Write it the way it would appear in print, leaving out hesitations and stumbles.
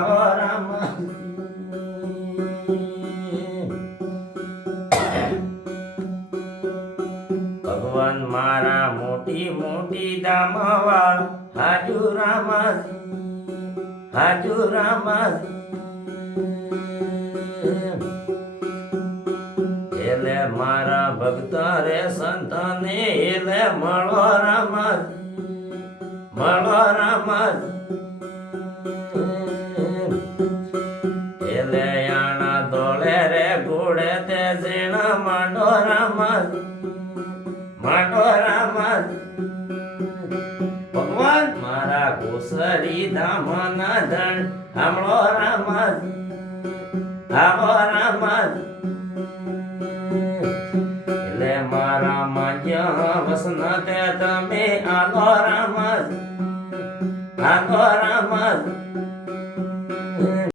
આવો રામ ભગવાન મારા મોટી મોટી દામવા હાજુ રામાજી એટલે મારા ભક્ત રે સંતને એટલે મળો રામાજી એટલે આણા દોડે રે ઘોડે તે જીણ માંડો રામાજી ભગવાન મારા કોસરી ધામના ધન સાંભળો રામાજી આવો રામાજી એટલે મારા માન્ય વસન તે તમે આલો રામાજી